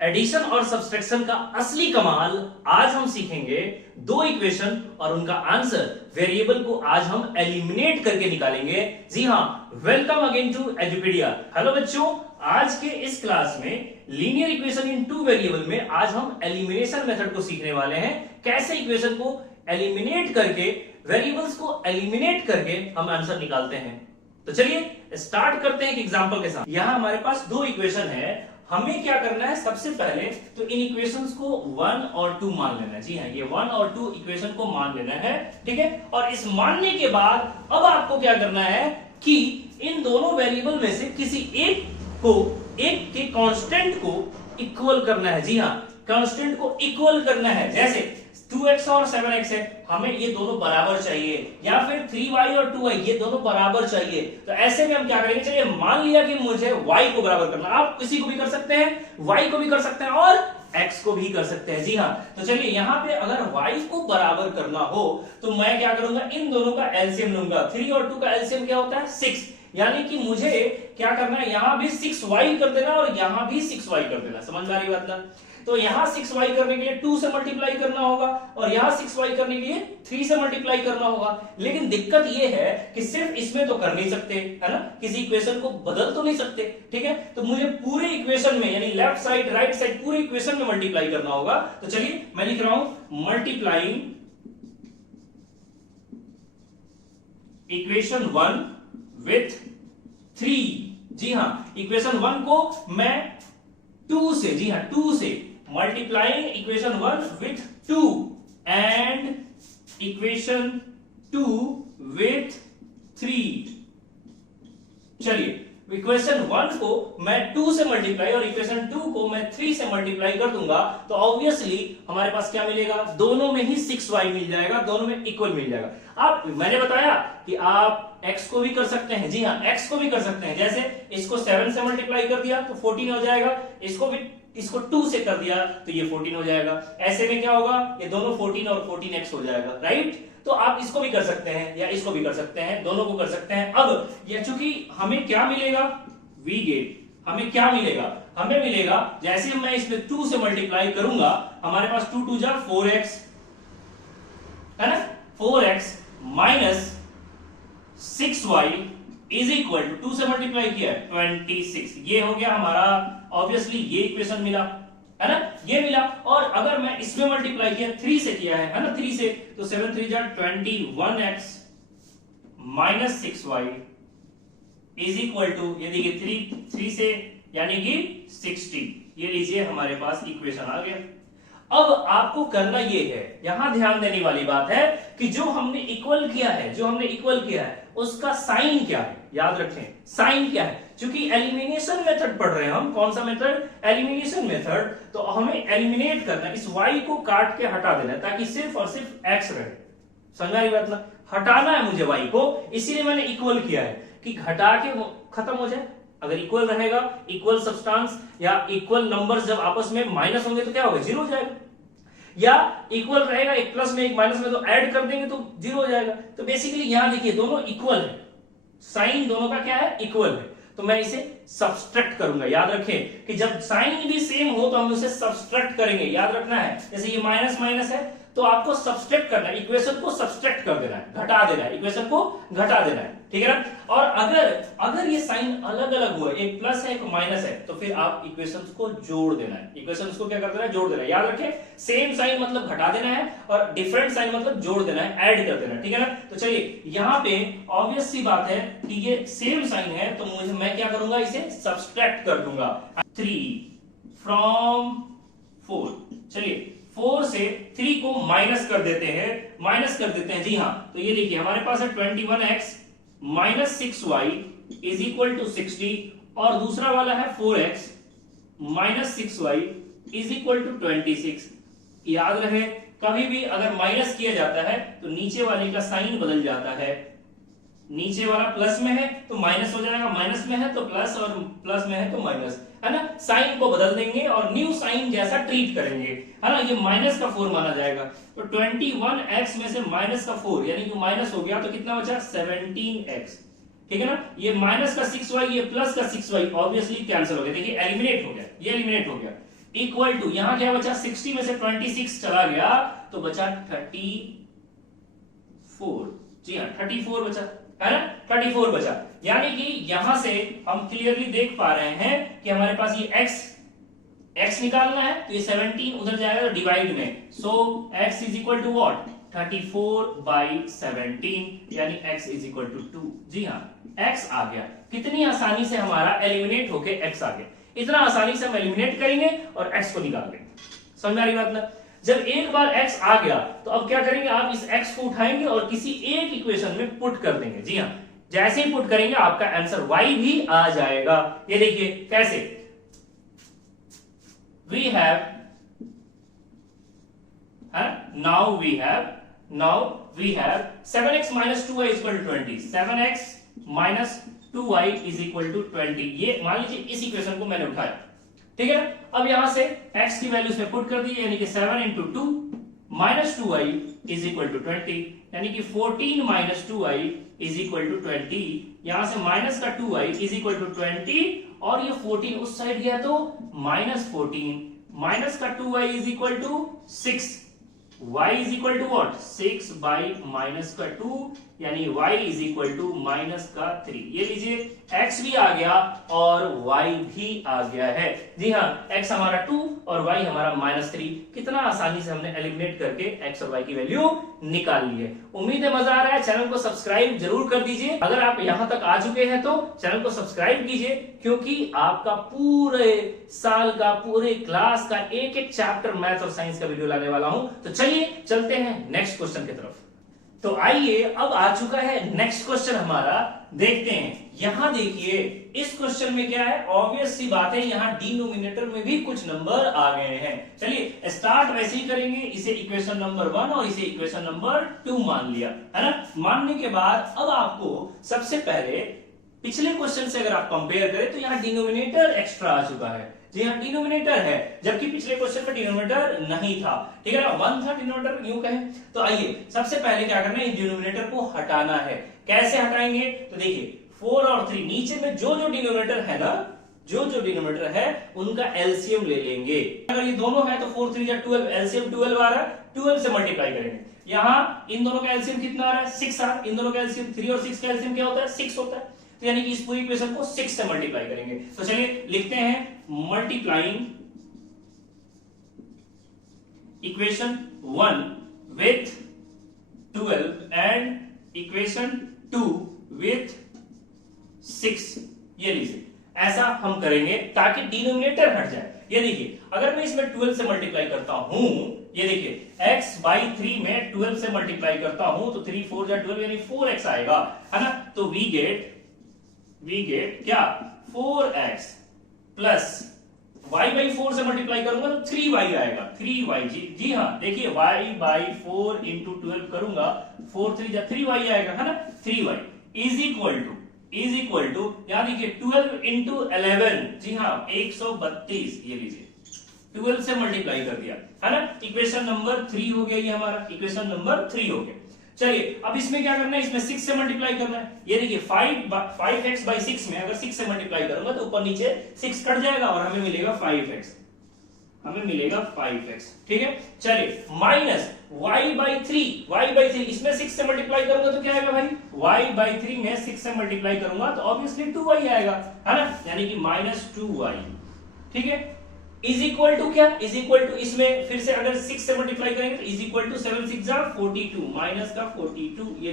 Addition और subtraction का असली कमाल आज हम सीखेंगे। दो इक्वेशन और उनका आंसर वेरिएबल को आज हम एलिमिनेट करके निकालेंगे। जी हां, वेलकम अगेन टू एजुपीडिया। हेलो बच्चों, आज के इस क्लास में linear equation in two variable में आज हम एलिमिनेशन मेथड को सीखने वाले हैं। कैसे इक्वेशन को एलिमिनेट करके, वेरिएबल्स को एलिमिनेट करके हम आंसर निकालते हैं। तो चलिए स्टार्ट करते हैं एक एग्जांपल के साथ। यहां हमारे पास दो इक्वेशन है, हमें क्या करना है, सबसे पहले तो इन इक्वेशंस को 1 और 2 मान लेना है। जी हाँ, ये 1 और 2 इक्वेशन को मान लेना है, ठीक है। और इस मानने के बाद अब आपको क्या करना है कि इन दोनों वेरिएबल में से किसी एक के कांस्टेंट को इक्वल करना है। जी हाँ, कांस्टेंट को इक्वल करना है। जैसे 2x और 7x है, हमें ये दोनों बराबर चाहिए, या फिर 3y और 2y ये दोनों बराबर चाहिए। तो ऐसे में हम क्या करेंगे, चलिए मान लिया कि मुझे y को बराबर करना, आप किसी को भी कर सकते हैं, y को भी कर सकते हैं और x को भी कर सकते हैं। जी हाँ, तो चलिए यहाँ पे अगर y को बराबर करना हो तो मैं क्या करूंगा, इन दोनों का एलसीएम लूंगा। 3 और 2 का एलसीएम क्या होता है, 6। यानी कि मुझे क्या करना है, यहां भी 6y कर देना और यहां भी 6y कर देना। समझ में आ रही बात ना? तो यहां 6y करने के लिए 2 से मल्टीप्लाई करना होगा और यहां 6y करने के लिए 3 से मल्टीप्लाई करना होगा। लेकिन दिक्कत यह है कि सिर्फ इसमें तो कर नहीं सकते, है ना, किसी इक्वेशन को बदल तो नहीं सकते, ठीक है। तो मुझे पूरे इक्वेशन में, यानी लेफ्ट साइड राइट साइड पूरे इक्वेशन में मल्टीप्लाई करना होगा। तो चलिए मैं लिख रहा हूं मल्टीप्लाइंग इक्वेशन 1 विथ 3। जी हां, इक्वेशन 1 को मैं 2 से, जी हां 2 से, multiplying equation 1 with 2 and equation 2 with 3। चलिए इक्वेशन 1 को मैं 2 से मल्टीप्लाई और इक्वेशन 2 को मैं 3 से मल्टीप्लाई कर दूंगा तो ऑब्वियसली हमारे पास क्या मिलेगा, दोनों में ही 6y मिल जाएगा, दोनों में इक्वल मिल जाएगा। आप, मैंने बताया कि आप x को भी कर सकते हैं। जी हाँ, x को भी कर सकते हैं। जैसे इसको 7 से मल्टीप्लाई कर दिया तो 14 हो जाएगा, इसको 2 से कर दिया तो ये 14 हो जाएगा। ऐसे में क्या होगा, ये दोनों 14 और 14x हो जाएगा, राइट। तो आप इसको भी कर सकते हैं या इसको भी कर सकते हैं, दोनों को कर सकते हैं। अब ये चूंकि हमें क्या मिलेगा, वी गेट, हमें क्या मिलेगा, हमें मिलेगा जैसे मैं इसमें 2 से मल्टीप्लाई करूंगा, हमारे पास 2 2 जा 4x, है ना, 4x minus 6y is equal to 2 से मल्टीप्लाई किया 26। ये हो गया हमारा, ऑब्वियसली ये इक्वेशन मिला, है ना, ये मिला। और अगर मैं इसमें मल्टीप्लाई किया 3 से किया है ना, 3 से, तो 7 3 जा 21x minus 6y is equal to, ये देखिए 3 से यानी कि 60। ये लीजिए हमारे पास इक्वेशन आ गया। अब आपको करना ये है, यहां ध्यान देने वाली बात है कि जो हमने इक्वल किया है उसका साइन क्या है, याद रखें साइन क्या है। क्योंकि एलिमिनेशन मेथड पढ़ रहे हैं हम, कौन सा मेथड, एलिमिनेशन मेथड। तो हमें एलिमिनेट करना है, इस y को काट के हटा देना है ताकि सिर्फ और सिर्फ x रहे। समझ आ रही बात ना, हटाना है मुझे y को, इसीलिए मैंने इक्वल किया है कि घटा के खत्म हो जाए। अगर इक्वल रहेगा, इक्वल सब्सटेंस या इक्वल नंबर्स जब आपस में माइनस होंगे तो क्या होगा, जीरो हो जाएगा। या इक्वल रहेगा, एक प्लस में एक माइनस में, तो ऐड कर देंगे तो जीरो हो जाएगा। तो बेसिकली यहां देखिए दोनों इक्वल है, साइन दोनों का क्या है, इक्वल है। तो मैं इसे सब्सट्रैक्ट करूंगा। याद रखें कि जब साइन भी सेम हो तो हम उसे सब्सट्रैक्ट करेंगे, याद रखना है। जैसे ये माइनस माइनस है तो आपको सब्सट्रैक्ट करना है, इक्वेशन को सब्सट्रैक्ट कर देना है, घटा देना है, इक्वेशन को घटा देना है, ठीक है ना। और अगर ये साइन अलग अलग हुआ, एक प्लस है एक माइनस है, तो फिर आप इक्वेशंस को जोड़ देना है। इक्वेशंस को क्या कर देना है, जोड़ देना है। याद रखें सेम साइन मतलब घटा देना है और डिफरेंट साइन मतलब जोड़ देना है, ऐड कर देना है, ठीक है ना। तो चलिए यहाँ पे ऑब्वियस सी बात है कि ये सेम साइन है तो मैं क्या करूंगा, इसे सब्सट्रैक्ट कर दूंगा। 3 फ्रॉम 4, चलिए 4 से 3 को माइनस कर देते हैं, जी हाँ। तो ये देखिए हमारे पास है 21x minus 6y is equal to 60 और दूसरा वाला है 4x minus 6y is equal to 26। याद रहे कभी भी अगर माइनस किया जाता है तो नीचे वाले का साइन बदल जाता है। नीचे वाला प्लस में है तो माइनस हो जाएगा, माइनस में है तो प्लस और प्लस में है तो माइनस, है ना। साइन को बदल देंगे और न्यू साइन जैसा ट्रीट करेंगे, है ना। ये माइनस का 4 माना जाएगा। तो 21x में से माइनस का 4 यानी कि माइनस हो गया तो कितना बचा, 17x, ठीक है ना। ये माइनस का 6y, ये प्लस का 6y ऑब्वियसली कैंसिल हो गया। देखिए एलिमिनेट हो गया, ये एलिमिनेट हो गया। इक्वल टू, यहां क्या बचा, 60 में से 26 चला गया तो बचा 34। जी हाँ 34 बचा, है ना, 34 बचा। यानी कि यहां से हम क्लियरली देख पा रहे हैं कि हमारे पास ये x निकालना है, तो ये 17 उधर जाएगा तो डिवाइड में, so x is equal to what, 34/17, यानी x इज इक्वल टू 2। जी हाँ x आ गया। कितनी आसानी से हमारा एलिमिनेट होके x आ गया, इतना आसानी से हम एलिमिनेट करेंगे और x को निकाल लेंगे। समझ में आ रही बात ना? जब एक बार x आ गया तो अब क्या करेंगे, आप इस x को उठाएंगे और किसी एक इक्वेशन में पुट कर देंगे। जी हाँ, जैसे ही पुट करेंगे आपका आंसर y भी आ जाएगा। ये देखिए कैसे, we have now we have 7x minus 2y is equal to 20, 7x minus 2y is equal to 20। ये मान लीजिए इस इक्वेशन को मैंने उठाया, ठीक है ना। अब यहां से x की वैल्यू इसमें पुट कर दी, यानी कि 7 into 2 minus 2y is equal to 20, यानी कि 14 minus 2y is equal to 20। यहां से माइनस का 2y is equal to 20 और ये 14 उस साइड गया तो माइनस 14, माइनस का 2y is equal to 6, y is equal to what, 6 by minus का 2, यानी y is equal to minus का 3। ये लीजिए x भी आ गया और y भी आ गया है। जी हाँ, x हमारा 2 और y हमारा -3। कितना आसानी से हमने एलिमिनेट करके x और y की वैल्यू निकाल ली है। उम्मीद है मजा आ रहा है। चैनल को सब्सक्राइब जरूर कर दीजिए। अगर आप यहां तक आ चुके हैं तो चैनल को सब्सक्राइब कीजिए, क्योंकि आपका पूरे साल का, पूरे क्लास का एक एक चैप्टर मैथ और साइंस का वीडियो लाने वाला हूं। तो चलिए चलते हैं नेक्स्ट क्वेश्चन की तरफ। तो आइए, अब आ चुका है नेक्स्ट क्वेश्चन हमारा, देखते हैं। यहां देखिए इस क्वेश्चन में क्या है, ऑब्वियस सी बात है, यहां डिनोमिनेटर में भी कुछ नंबर आ गए हैं। चलिए स्टार्ट वैसे ही करेंगे, इसे इक्वेशन नंबर 1 और इसे इक्वेशन नंबर 2 मान लिया, है ना। मानने के बाद अब आपको सबसे पहले पिछले क्वेश्चन से अगर आप कंपेयर करें तो यहां डिनोमिनेटर एक्स्ट्रा आ चुका है। जी हाँ, डिनोमिनेटर है, जबकि पिछले क्वेश्चन में डिनोमिनेटर नहीं था, ठीक है ना, 1 था डिनोमिनेटर यूं कहें। तो आइए सबसे पहले क्या करना है, इस डिनोमिनेटर को हटाना है। कैसे हटाएंगे, तो देखिए 4 और 3 नीचे में जो डिनोमिनेटर है ना, जो डिनोमिनेटर है उनका एलसीएम ले लेंगे। अगर ये दोनों है तो 4 3 12, एलसीएम 12 आ रहा है, 12 से मल्टीप्लाई करेंगे। यहाँ इन दोनों का एलसीएम कितना आ रहा है, 6 आ रहा है। इन दोनों का एलसीएम 3 और 6 का एलसीएम क्या होता है, 6 होता है। तो यानी कि इस पूरी इक्वेशन को 6 से मल्टीप्लाई करेंगे। तो चलिए लिखते हैं, multiplying equation 1 with 12 and equation 2 with 6। ये लीजिए ऐसा हम करेंगे ताकि डिनोमिनेटर हट जाए। ये देखिए अगर मैं इसमें 12 से मल्टीप्लाई करता हूं, ये देखिए x by 3 में 12 से मल्टीप्लाई करता हूं तो 3 4 12 यानी 4x आएगा, है ना। तो वी गेट क्या, 4x प्लस y by 4 से मल्टीप्लाई करूंगा तो 3y आएगा, 3y। जी हाँ, देखिए y by 4 into 12 करूंगा, 4 3 जा 3y आएगा, है ना। 3y इज इक्वल टू यहां देखिए 12 into 11, जी हाँ 132। ये लीजिए 12 से मल्टीप्लाई कर दिया, है ना। इक्वेशन नंबर 3 हो गया, ये हमारा इक्वेशन नंबर 3 हो गया। चलिए अब इसमें क्या करना है, इसमें 6 से मल्टीप्लाई करना है। ये देखिए 5x by 6 में अगर 6 से मल्टीप्लाई करूंगा तो ऊपर नीचे 6 कट जाएगा और हमें मिलेगा 5x, ठीक है। चलिए माइनस y by 3, इसमें 6 से मल्टीप्लाई करूंगा तो क्या आएगा भाई, y by 3 में 6 से मल्टीप्लाई करूंगा तो ऑब्वियसली 2y आएगा, है ना, यानी कि -2y, ठीक है। इज इक्वल टू क्या, इज इक्वल टू इसमें फिर से अगर 6 से मल्टीप्लाई करेंगे तो इज इक्वल टू 7 6 जा 42 माइनस का 42। ये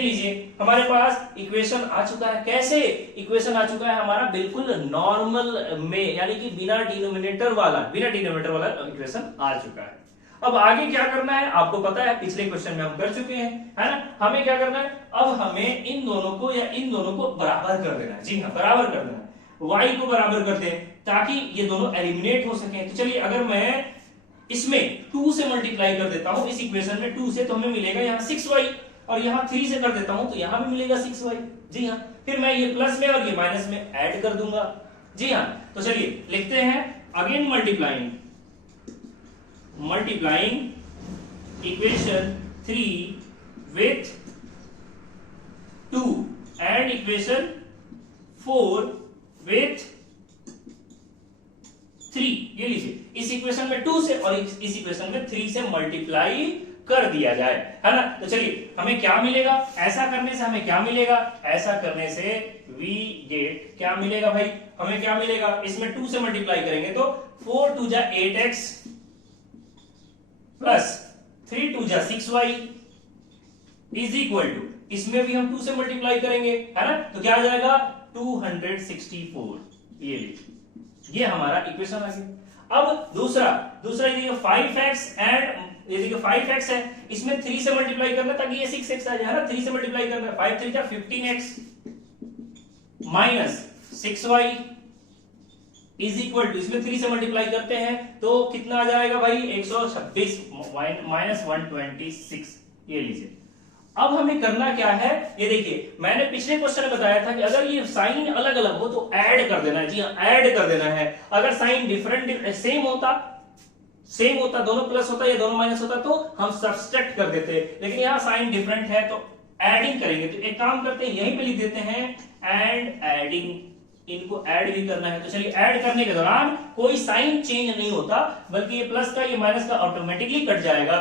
लीजिए हमारे पास इक्वेशन आ चुका है। कैसे इक्वेशन आ चुका है हमारा, बिल्कुल नॉर्मल में, यानी कि बिना डिनोमिनेटर वाला इक्वेशन आ चुका है। अब आगे क्या करना है आपको पता है, पिछले क्वेश्चन में हम कर चुके हैं, है ना। हमें क्या करना है, अब हमें इन दोनों को या इन दोनों को बराबर कर देना है। जी हाँ, बराबर कर देना है, y को बराबर कर दें ताकि ये दोनों एलिमिनेट हो सके। तो चलिए अगर मैं इसमें 2 से मल्टीप्लाई कर देता हूं, इस इक्वेशन में 2 से, तो हमें मिलेगा यहाँ 6y, और यहाँ 3 से कर देता हूं तो यहाँ भी मिलेगा 6y। जी हाँ, फिर मैं ये प्लस में और ये माइनस में ऐड कर दूंगा। जी हाँ, तो चलिए लिखते हैं again multiplying equation 3 with 2 and equation 4 with 3, ये लीजिए इस इक्वेशन में 2 से और इस इक्वेशन में 3 से मल्टीप्लाई कर दिया जाए, है ना। तो चलिए हमें क्या मिलेगा, ऐसा करने से हमें क्या मिलेगा, ऐसा करने से वी गेट क्या मिलेगा भाई, हमें क्या मिलेगा, इसमें 2 से मल्टीप्लाई करेंगे तो 4 2 जा 8x प्लस 3 2 जा 6y इज इक्वल टू, इसमें भी हम 2 से मल्टीप्लाई करेंगे, है ना, तो क्या आ जाएगा 264। ये हमारा इक्वेशन आ गया। अब दूसरा ये 5x एंड ये देखिए 5x है, इसमें 3 से मल्टीप्लाई करना ताकि ये 6x आ जाए, है ना, 3 से मल्टीप्लाई करना है, 5 3 जा 15x minus 6y is equal to, इसमें 3 से मल्टीप्लाई करते हैं तो कितना आ जाएगा भाई 126 माइनस 126, ये लीजिए। अब हमें करना क्या है, ये देखिए मैंने पिछले क्वेश्चन में बताया था कि अगर ये साइन अलग अलग हो तो ऐड कर देना है, जी हाँ ऐड कर देना है। अगर साइन डिफरेंट सेम होता दोनों प्लस होता या दोनों माइनस होता तो हम सब्सट्रैक्ट कर देते, लेकिन यहाँ साइन डिफरेंट है तो एडिंग करेंगे। तो एक काम करते हैं यहीं पे लिख देते हैं एंड एडिंग, इनको ऐड भी करना है। तो चलिए ऐड करने के दौरान कोई साइन चेंज नहीं होता बल्कि ये प्लस का ये माइनस का ऑटोमेटिकली कट जाएगा,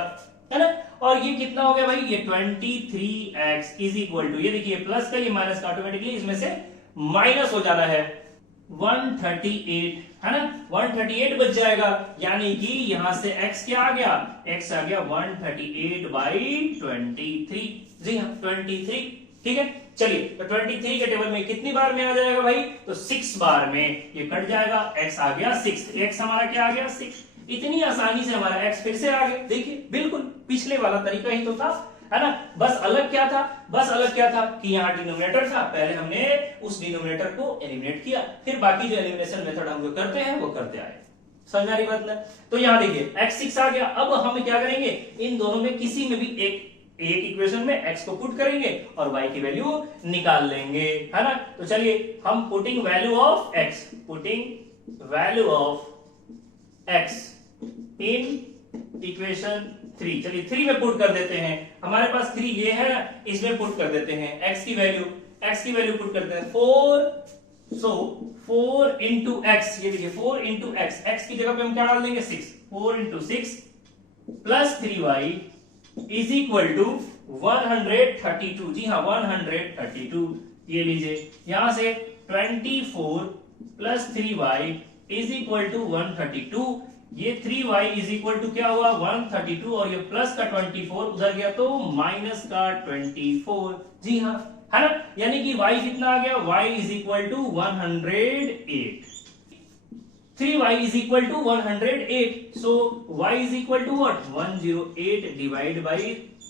है ना। और ये कितना हो गया भाई, ये 23x इज इक्वल टू, ये देखिए प्लस का ये माइनस का ऑटोमेटिकली इसमें से माइनस हो जाना है 138, है ना, 138 बच जाएगा, यानी कि यहां से x क्या आ गया, x आ गया 138/23, जी हाँ 23, ठीक है। चलिए तो 23 के टेबल में कितनी बार में आ जाएगा भाई, तो 6 बार में ये कट जाएगा, x आ गया 6, x हमारा क्या आ गया 6। इतनी आसानी से हमारा x फिर से आ गया, देखिए बिल्कुल पिछले वाला तरीका ही तो था, है ना। बस अलग क्या था कि यहाँ डिनोमिनेटर था, पहले हमने उस डिनोमिनेटर को एलिमिनेट किया, फिर बाकी जो एलिमिनेशन मेथड हम जो करते हैं वो करते आए, समझ आ रही बात ना। तो यहाँ देखिए x 6 आ गया। अब हम क्या करेंगे, इन दोनों में किसी में भी एक इक्वेशन में x को पुट करेंगे और y की वैल्यू निकाल लेंगे, है ना। तो चलिए हम putting value of x in equation 3, चलिए 3 में पुट कर देते हैं, हमारे पास 3 ये है ना, इसमें पुट कर देते हैं x की वैल्यू पुट करते हैं 4, सो 4 इंटू एक्स, ये देखिए 4 इंटू x की जगह पे हम क्या डाल देंगे 6, 4 into 6 plus 3y is equal to 132, जी हाँ 132, ये लीजिए यहां से 24 plus 3y is equal to 132, ये 3y इज इक्वल टू क्या हुआ 132 और ये प्लस का 24 उधर गया तो माइनस का 24, जी हाँ, है ना। यानी कि y कितना आ गया, y is equal to 108, 3y is equal to 108, so y is equal to what 108 divided by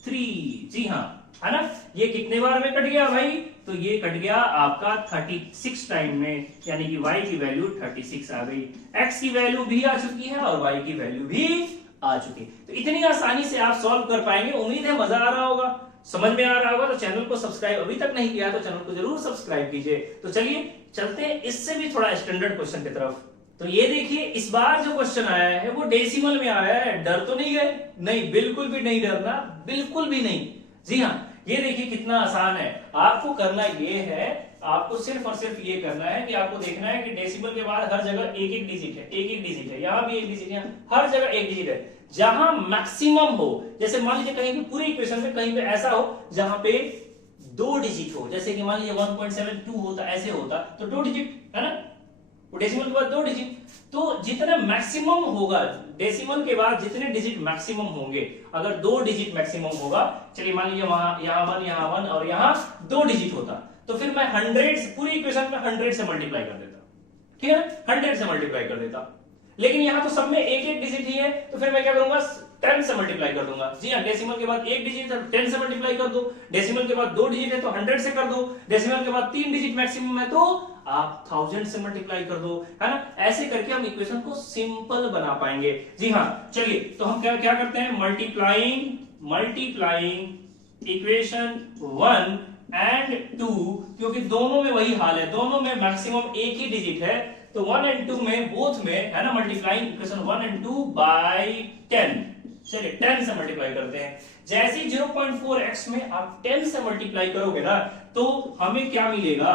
3, जी हाँ, है ना। ये कितने बार में कट गया भाई, तो ये कट गया आपका 36 टाइम में, यानी कि y की वैल्यू 36 आ गई, x की वैल्यू भी आ चुकी है और y की वैल्यू भी आ चुकी है। तो इतनी आसानी से आप सॉल्व कर पाएंगे, उम्मीद है मजा आ रहा होगा, समझ में आ रहा होगा। तो चैनल को सब्सक्राइब अभी तक नहीं किया तो चैनल को जरूर सब्सक्राइब कीजिए। तो चलिए चलते हैं इससे भी थोड़ा स्टैंडर्ड क्वेश्चन की तरफ। तो ये देखिए इस बार जो क्वेश्चन आया है वो डेसिमल में आया है, डर तो नहीं गए, नहीं बिल्कुल भी नहीं डरना, बिल्कुल भी नहीं, जी हाँ। ये देखिए कितना आसान है, आपको करना ये है, आपको सिर्फ और सिर्फ ये करना है कि आपको देखना है कि डेसिमल के बाद हर जगह एक एक डिजिट है, यहाँ भी एक डिजिट है, हर जगह एक डिजिट है, जहां मैक्सिमम हो। जैसे मान लीजिए कहीं पे पूरे इक्वेशन में कहीं पे ऐसा हो जहां पे 2 डिजिट हो, जैसे कि मान लीजिए 1.72 होता, ऐसे होता तो 2 डिजिट, है ना, डेसिमल के बाद 2 डिजिट, तो जितना मैक्सिमम होगा डेसिमल के बाद जितने डिजिट मैक्सिमम होंगे, अगर 2 डिजिट मैक्सिमम होगा, चलिए मान लीजिए वहां यहाँ 1 और यहाँ 2 डिजिट होता, तो फिर मैं 100 पूरी इक्वेशन में 100 से मल्टीप्लाई कर देता, ठीक है ना, 100 से मल्टीप्लाई कर देता। लेकिन यहाँ तो सब में एक एक डिजिट ही है, तो फिर मैं क्या करूंगा 10 से मल्टीप्लाई कर दूंगा, जी हाँ। डेसिमल के बाद एक डिजिट है तो 10 से मल्टीप्लाई कर दो, डेसिमल के बाद 2 डिजिट है तो 100 से कर दो, डेसिमल के बाद 3 डिजिट मैक्सिमम है तो आप 1000 से मल्टीप्लाई कर दो, है ना। ऐसे करके हम इक्वेशन को सिंपल बना पाएंगे, जी हाँ। चलिए तो हम क्या करते हैं, मल्टीप्लाइंग इक्वेशन 1 एंड 2, क्योंकि दोनों में वही हाल है, दोनों में मैक्सिमम एक ही डिजिट है, तो 1 एंड 2 में बोथ में, है ना, मल्टीप्लाइंग इक्वेशन 1 एंड 2 बाय 10, चलिए 10 से मल्टीप्लाई करते हैं। जैसे 0.4x में आप 10 से मल्टीप्लाई करोगे ना तो हमें क्या मिलेगा,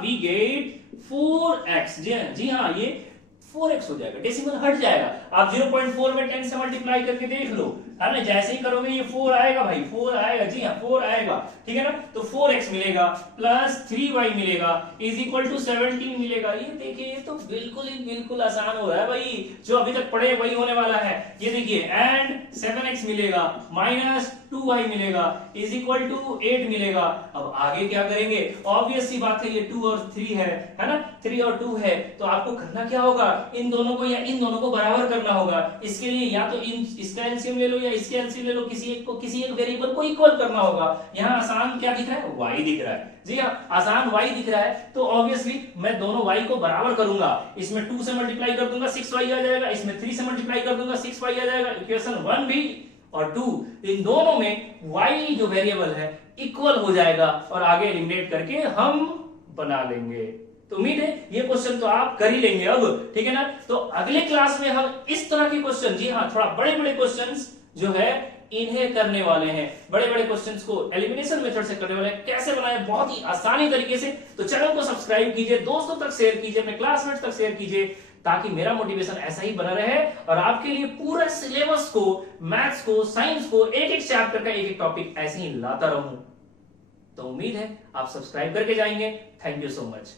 वी गेट 4x, जी हाँ, ये 4x हो जाएगा, डेसिमल हट जाएगा। आप 0.4 में 10 से मल्टीप्लाई करके देख लो, है ना, जैसे ही करोगे ये 4 आएगा भाई, 4 आएगा, जी हाँ 4 आएगा, ठीक है ना। तो 4x मिलेगा प्लस 3y मिलेगा इज इक्वल टू 17 मिलेगा। ये देखिए ये तो बिल्कुल आसान हो रहा है भाई, जो अभी तक पढ़े वही होने वाला है। ये देखिए एंड 7x मिलेगा माइनस 2y मिलेगा इज इक्वल टू 8 मिलेगा। अब आगे क्या करेंगे, ऑब्वियस सी बात है, ये 2 और 3 है ना, 3 और 2 है, तो आपको करना क्या होगा, इन दोनों को या इन दोनों को बराबर करना होगा। इसके लिए या तो इसका एलसीएम ले लो या इसके एलसीएम ले लो, किसी एक वेरिएबल को इक्वल करना होगा। यहाँ आसान क्या दिख रहा है, y दिख रहा है, जी हाँ आसान y दिख रहा है, तो ऑब्वियसली मैं दोनों y को बराबर करूंगा। इसमें 2 से मल्टीप्लाई कर दूंगा 6y आ जाएगा, इसमें 3 से मल्टीप्लाई कर दूंगा 6y आ जाएगा। इक्वेशन 1 भी और 2, इन दोनों में y जो वेरिएबल है इक्वल हो जाएगा और आगे एलिमिनेट करके हम बना लेंगे। तो उम्मीद है ये क्वेश्चन तो आप कर ही लेंगे अब, ठीक है ना। तो अगले क्लास में हम इस तरह के क्वेश्चन, जी हाँ थोड़ा बड़े बड़े क्वेश्चंस जो है इन्हें करने वाले हैं, बड़े बड़े क्वेश्चंस को एलिमिनेशन मेथड से करने वाले हैं। कैसे बनाए, बहुत ही आसानी तरीके से। तो चैनल को सब्सक्राइब कीजिए, दोस्तों तक शेयर कीजिए, अपने क्लासमेट्स तक शेयर कीजिए, ताकि मेरा मोटिवेशन ऐसा ही बना रहे और आपके लिए पूरा सिलेबस को, मैथ्स को, साइंस को, एक एक चैप्टर का एक एक टॉपिक ऐसे ही लाता रहूं। तो उम्मीद है आप सब्सक्राइब करके जाएंगे। Thank you so much.